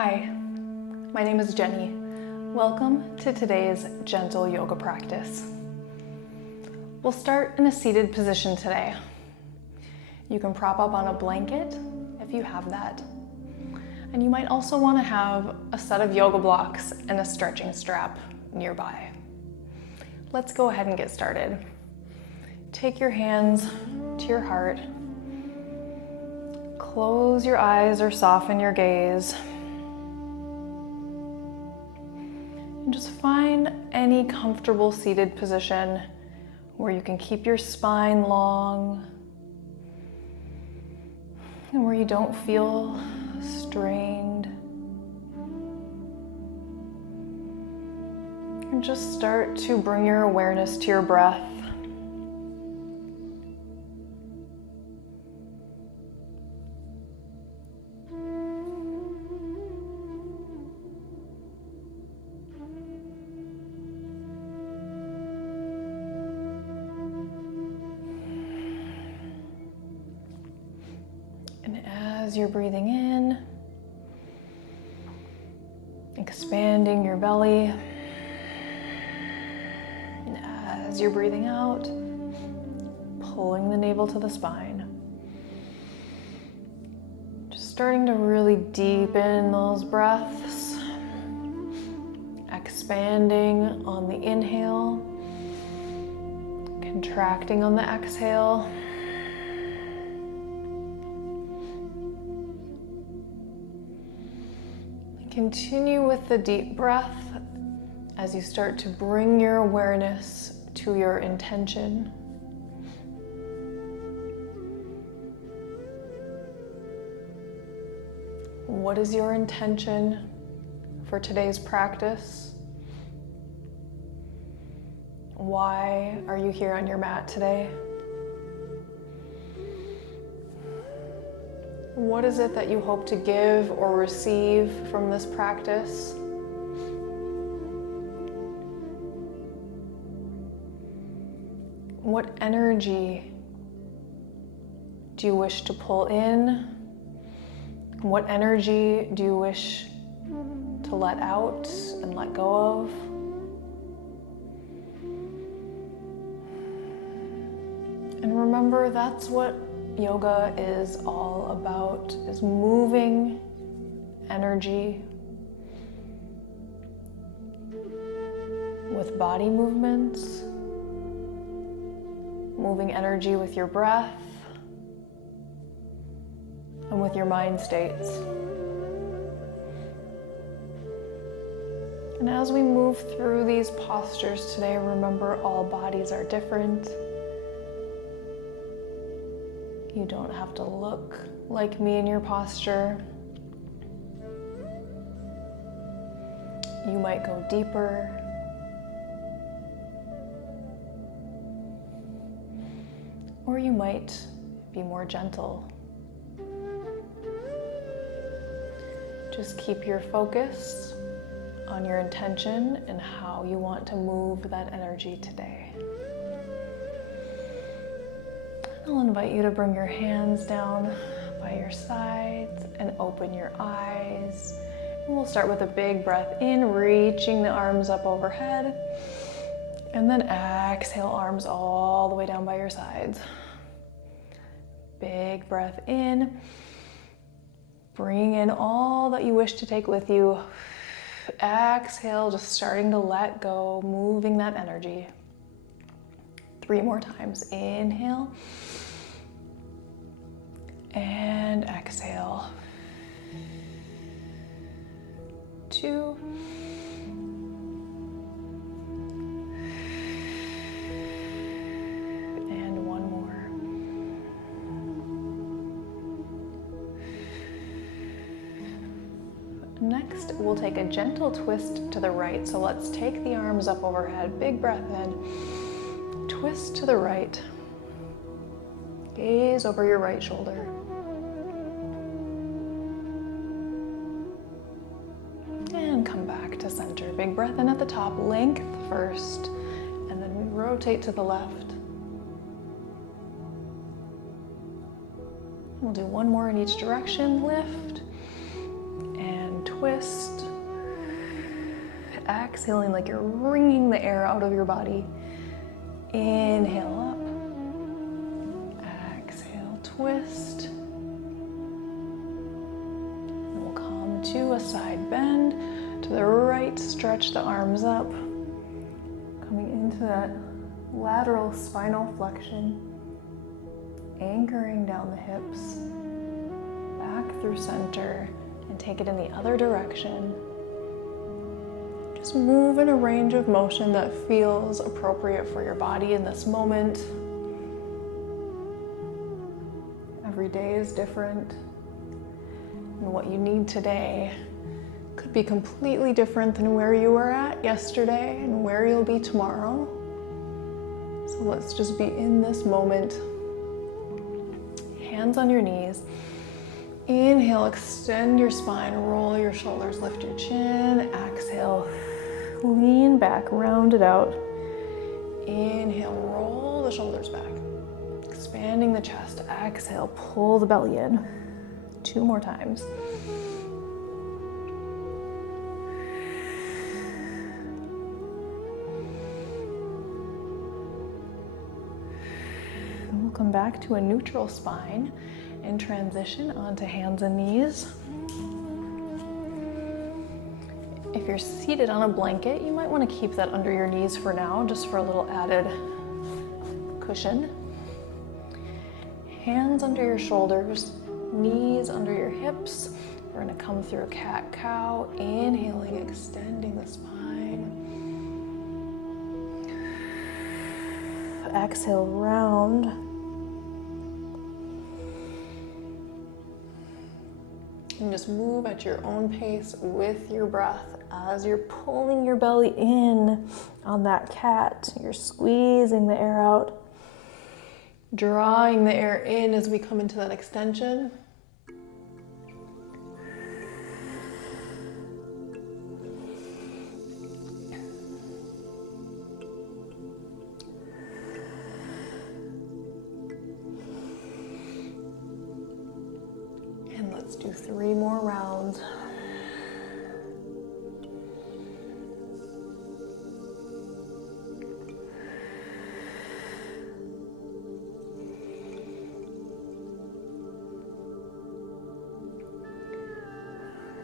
Hi, my name is Jenny. Welcome to today's gentle yoga practice. We'll start in a seated position today. You can prop up on a blanket if you have that. And you might also want to have a set of yoga blocks and a stretching strap nearby. Let's go ahead and get started. Take your hands to your heart. Close your eyes or soften your gaze. And just find any comfortable seated position where you can keep your spine long and where you don't feel strained. And just start to bring your awareness to your breath. And as you're breathing in, expanding your belly. And as you're breathing out, pulling the navel to the spine. Just starting to really deepen those breaths. Expanding on the inhale, contracting on the exhale. Continue with the deep breath as you start to bring your awareness to your intention. What is your intention for today's practice? Why are you here on your mat today? What is it that you hope to give or receive from this practice? What energy do you wish to pull in? What energy do you wish to let out and let go of? And remember, that's what yoga is all about, is moving energy with body movements, moving energy with your breath, and with your mind states. And as we move through these postures today, remember all bodies are different. You don't have to look like me in your posture. You might go deeper. Or you might be more gentle. Just keep your focus on your intention and how you want to move that energy today. I'll invite you to bring your hands down by your sides and open your eyes. And we'll start with a big breath in, reaching the arms up overhead. And then exhale, arms all the way down by your sides. Big breath in. Bring in all that you wish to take with you. Exhale, just starting to let go, moving that energy. 3 more times. Inhale. And exhale. 2. And 1 more. Next, we'll take a gentle twist to the right. So let's take the arms up overhead. Big breath in. Twist to the right. Gaze over your right shoulder. And come back to center. Big breath in at the top, length first, and then we rotate to the left. We'll do 1 more in each direction. Lift and twist. twist. Exhaling like you're wringing the air out of your body. Inhale up. Exhale, twist. And we'll come to a side bend. To the right, stretch the arms up. Coming into that lateral spinal flexion. Anchoring down the hips. Back through center. And take it in the other direction. Just move in a range of motion that feels appropriate for your body in this moment. Every day is different. And what you need today could be completely different than where you were at yesterday and where you'll be tomorrow. So let's just be in this moment. Hands on your knees. Inhale, extend your spine, roll your shoulders, lift your chin. Exhale, lean back, round it out. Inhale, roll the shoulders back. Expanding the chest. Exhale, pull the belly in. 2 more times. And we'll come back to a neutral spine and transition onto hands and knees. If you're seated on a blanket, you might want to keep that under your knees for now, just for a little added cushion. Hands under your shoulders, knees under your hips. We're going to come through cat-cow, inhaling, extending the spine. Exhale, round. And just move at your own pace with your breath. As you're pulling your belly in on that cat, you're squeezing the air out, drawing the air in as we come into that extension. And let's do 3 more rounds.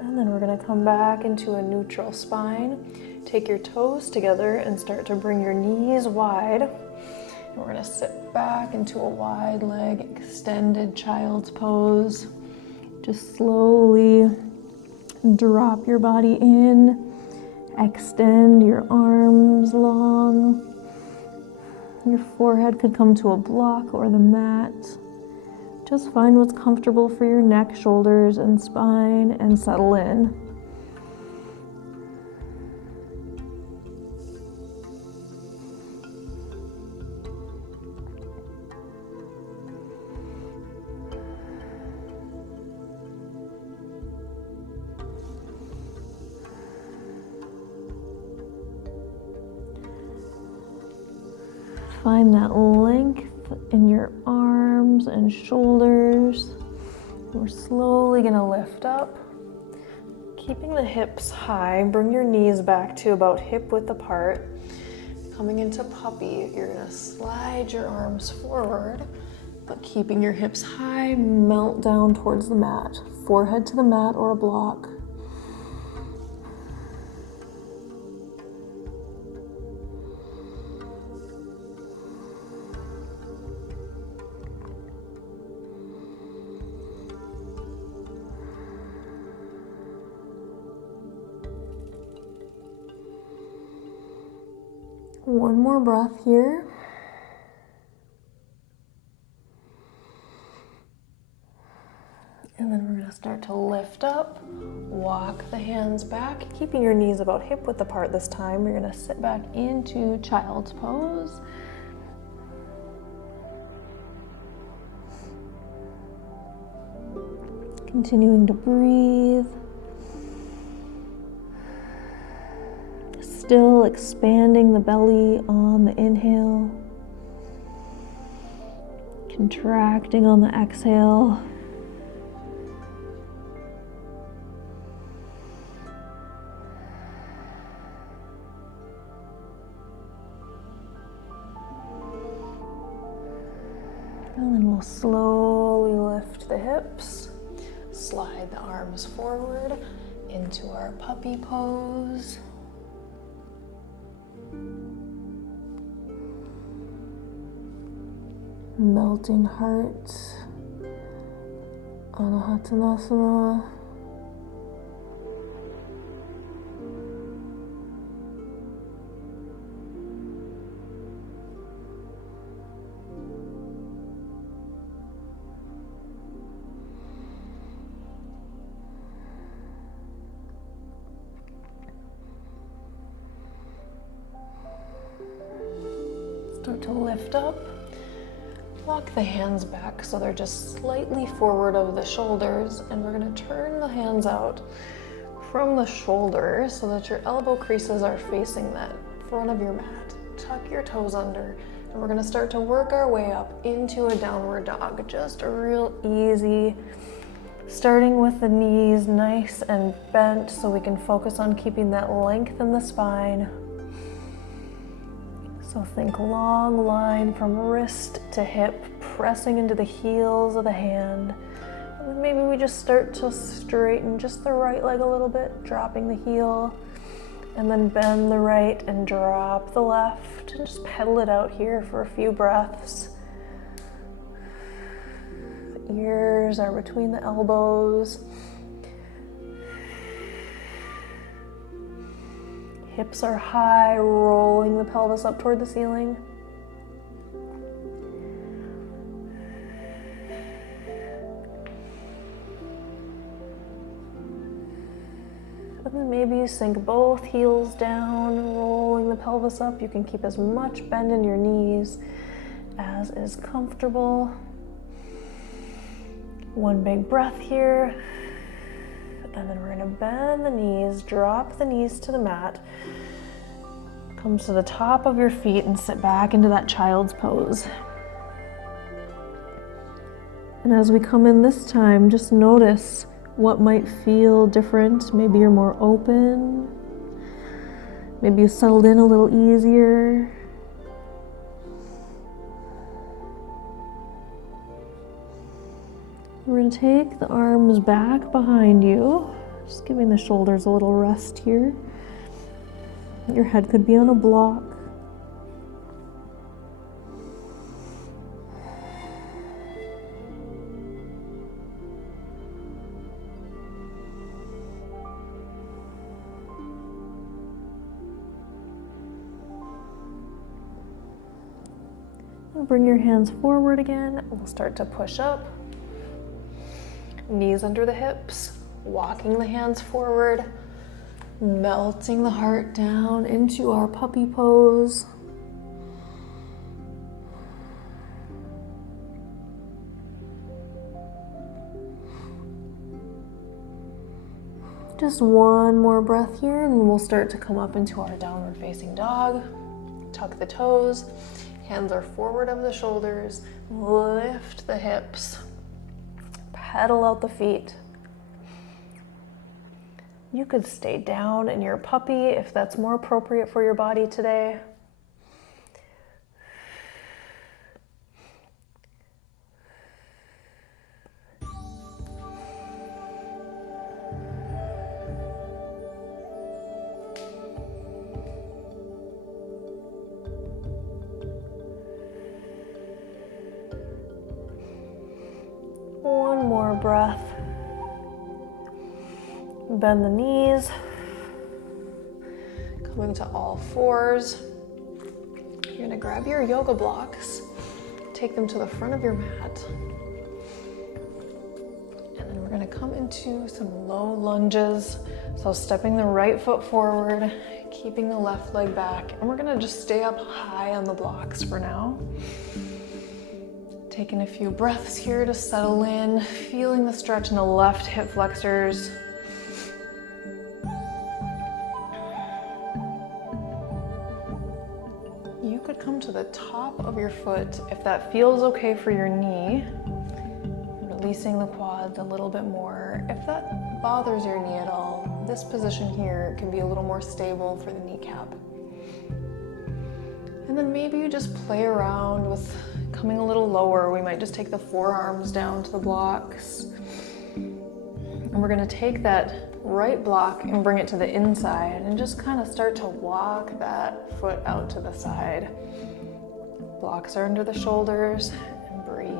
And then we're going to come back into a neutral spine. Take your toes together and start to bring your knees wide. And we're going to sit back into a wide leg, extended child's pose. Just slowly drop your body in. Extend your arms long. Your forehead could come to a block or the mat. Just find what's comfortable for your neck, shoulders, and spine, and settle in. Find that length in your arms and shoulders. We're slowly going to lift up, keeping the hips high. Bring your knees back to about hip width apart. Coming into puppy, you're going to slide your arms forward, but keeping your hips high, melt down towards the mat. Forehead to the mat or a block. One more breath here. And then we're going to start to lift up, walk the hands back, keeping your knees about hip width apart this time. We're going to sit back into child's pose. Continuing to breathe. Still expanding the belly on the inhale, contracting on the exhale. we'll slowly lift the hips, slide the arms forward into our puppy pose. Melting heart, Anahatanasana. Start to lift up. Walk the hands back so they're just slightly forward of the shoulders, and we're going to turn the hands out from the shoulders so that your elbow creases are facing that front of your mat. Tuck your toes under, and we're going to start to work our way up into a downward dog. Just a real easy, starting with the knees nice and bent so we can focus on keeping that length in the spine. So think long line from wrist to hip, pressing into the heels of the hand. And then maybe we just start to straighten just the right leg a little bit, dropping the heel, and then bend the right and drop the left, and just pedal it out here for a few breaths. The ears are between the elbows. Hips are high, rolling the pelvis up toward the ceiling. And then maybe you sink both heels down, rolling the pelvis up. You can keep as much bend in your knees as is comfortable. One big breath here. And then we're going to bend the knees, drop the knees to the mat. Come to the top of your feet and sit back into that child's pose. And as we come in this time, just notice what might feel different. Maybe you're more open. Maybe you settled in a little easier. We're going to take the arms back behind you, just giving the shoulders a little rest here. Your head could be on a block. And bring your hands forward again. We'll start to push up. Knees under the hips, walking the hands forward, melting the heart down into our puppy pose. Just one more breath here, and we'll start to come up into our downward facing dog. Tuck the toes, hands are forward of the shoulders, lift the hips. Pedal out the feet. You could stay down in your puppy if that's more appropriate for your body today. One more breath. Bend the knees. Coming to all fours. You're going to grab your yoga blocks, take them to the front of your mat. And then we're going to come into some low lunges. So stepping the right foot forward, keeping the left leg back. And we're going to just stay up high on the blocks for now. Taking a few breaths here to settle in, feeling the stretch in the left hip flexors. You could come to the top of your foot if that feels okay for your knee, releasing the quads a little bit more. If that bothers your knee at all, this position here can be a little more stable for the kneecap. And then maybe you just play around with Coming a little lower, we might just take the forearms down to the blocks. And we're gonna take that right block and bring it to the inside and just kind of start to walk that foot out to the side. Blocks are under the shoulders, and breathe.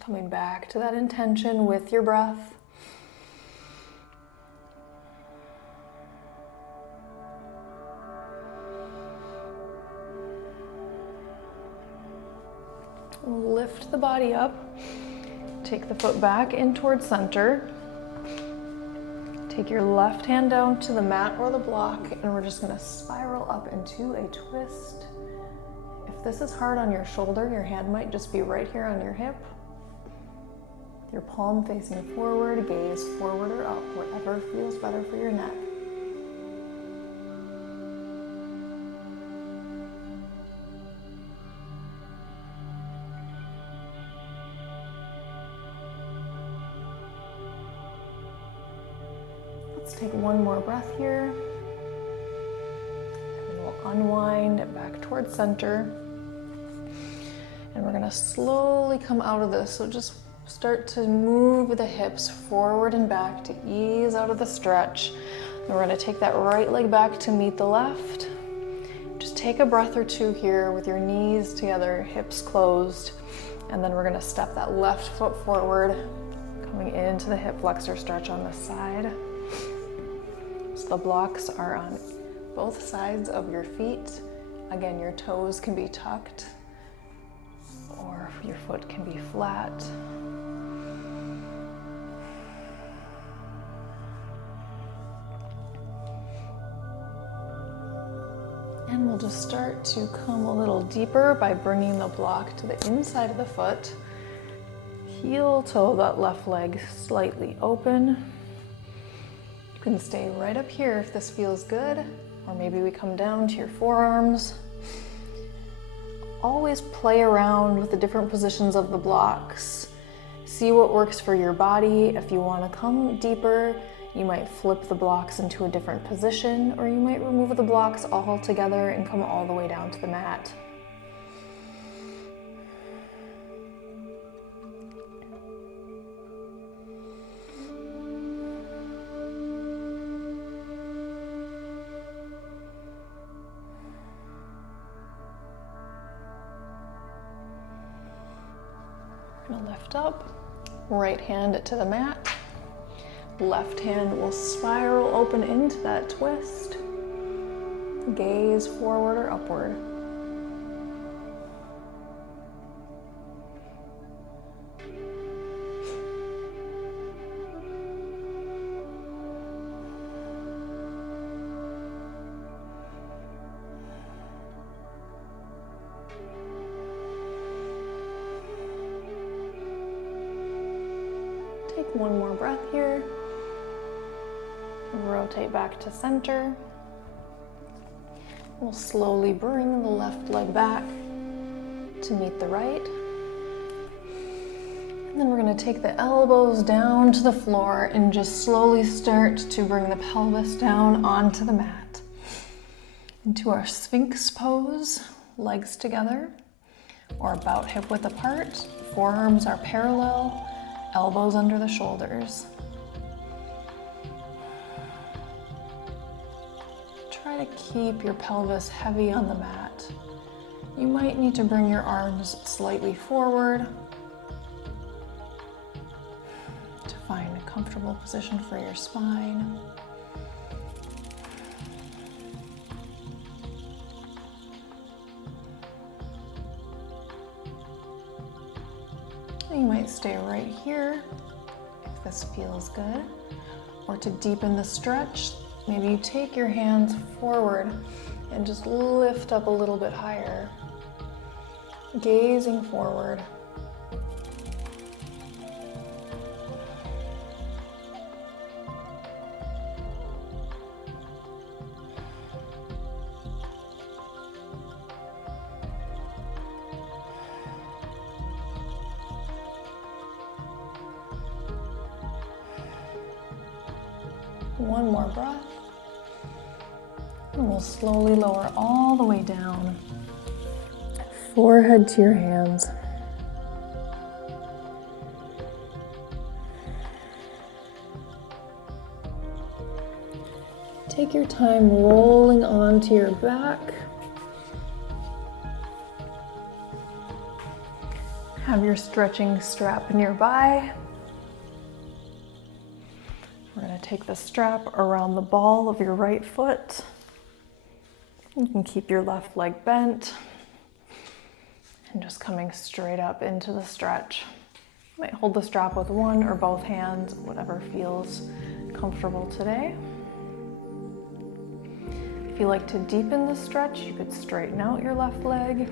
Coming back to that intention with your breath. Lift the body up. Take the foot back in towards center. Take your left hand down to the mat or the block, and we're just going to spiral up into a twist. If this is hard on your shoulder, your hand might just be right here on your hip. Your palm facing forward, gaze forward or up, whatever feels better for your neck. Let's take one more breath here. And then we'll unwind back towards center. And we're gonna slowly come out of this. So just start to move the hips forward and back to ease out of the stretch. And we're gonna take that right leg back to meet the left. Just take a breath or two here with your knees together, hips closed. And then we're gonna step that left foot forward, coming into the hip flexor stretch on this side. So the blocks are on both sides of your feet. Again, your toes can be tucked or your foot can be flat. And we'll just start to come a little deeper by bringing the block to the inside of the foot. Heel toe that left leg slightly open. You can stay right up here if this feels good, or maybe we come down to your forearms. Always play around with the different positions of the blocks. See what works for your body. If you want to come deeper, you might flip the blocks into a different position, or you might remove the blocks all together and come all the way down to the mat. We're gonna lift up, right hand to the mat. Left hand will spiral open into that twist. Gaze forward or upward. Take one more breath here. Rotate back to center. We'll slowly bring the left leg back to meet the right. And then we're going to take the elbows down to the floor and just slowly start to bring the pelvis down onto the mat. Into our Sphinx pose, legs together or about hip width apart. Forearms are parallel, elbows under the shoulders. Try to keep your pelvis heavy on the mat. You might need to bring your arms slightly forward to find a comfortable position for your spine. You might stay right here if this feels good. Or to deepen the stretch, maybe you take your hands forward and just lift up a little bit higher, gazing forward. One more breath. And we'll slowly lower all the way down. Forehead to your hands. Take your time rolling onto your back. Have your stretching strap nearby. We're going to take the strap around the ball of your right foot. You can keep your left leg bent and just coming straight up into the stretch. You might hold the strap with one or both hands, whatever feels comfortable today. If you like to deepen the stretch, you could straighten out your left leg.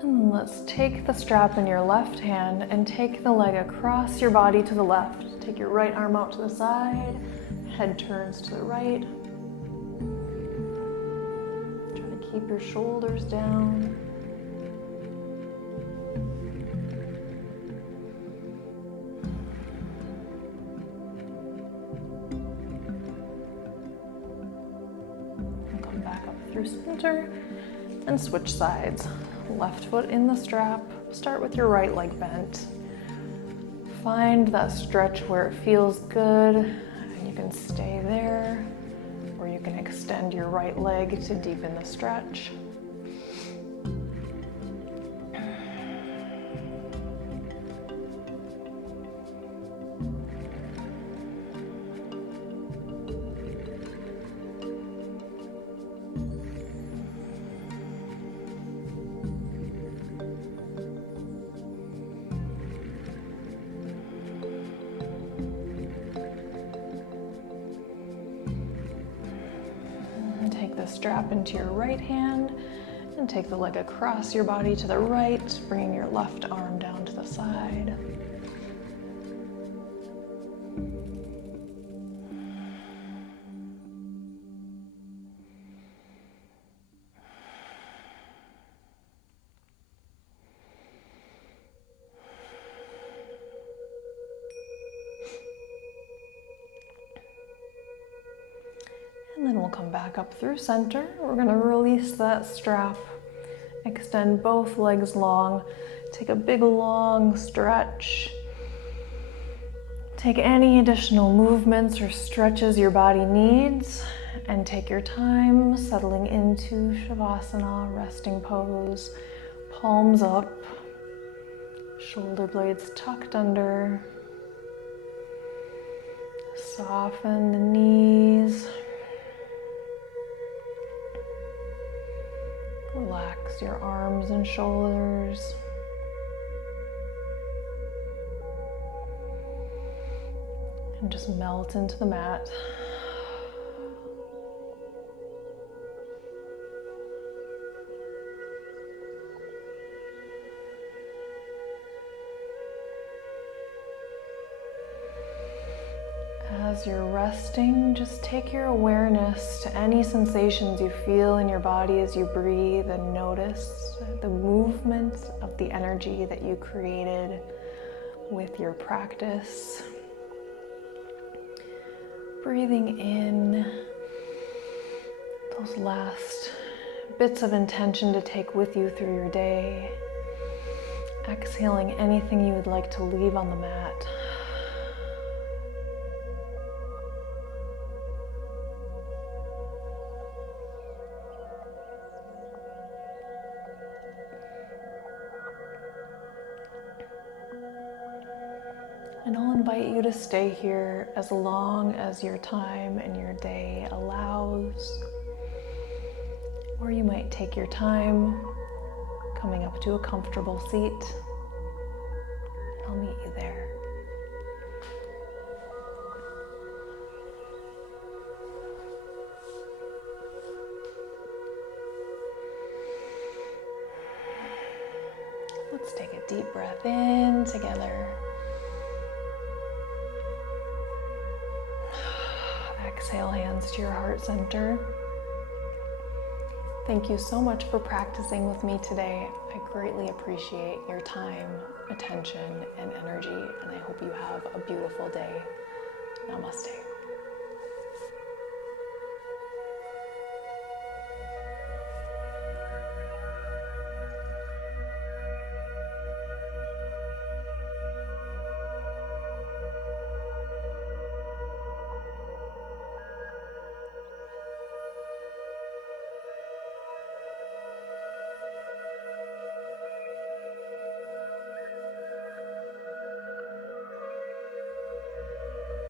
And let's take the strap in your left hand and take the leg across your body to the left. Take your right arm out to the side, head turns to the right. Try to keep your shoulders down. And come back up through center and switch sides. Left foot in the strap. Start with your right leg bent. Find that stretch where it feels good, and you can stay there, or you can extend your right leg to deepen the stretch. Take the strap into your right hand and take the leg across your body to the right, bringing your left arm down to the side. And then we'll come back up through center. We're going to release that strap, extend both legs long, take a big long stretch. Take any additional movements or stretches your body needs, and take your time settling into Shavasana, resting pose, palms up, shoulder blades tucked under. Soften the knees. Relax your arms and shoulders. And just melt into the mat. As you're resting, just take your awareness to any sensations you feel in your body as you breathe, and notice the movement of the energy that you created with your practice. Breathing in those last bits of intention to take with you through your day. Exhaling anything you would like to leave on the mat. And I'll invite you to stay here as long as your time and your day allows. Or you might take your time coming up to a comfortable seat. I'll meet you there. Let's take a deep breath in together. Exhale, hands to your heart center. Thank you so much for practicing with me today. I greatly appreciate your time, attention, and energy, and I hope you have a beautiful day. Namaste.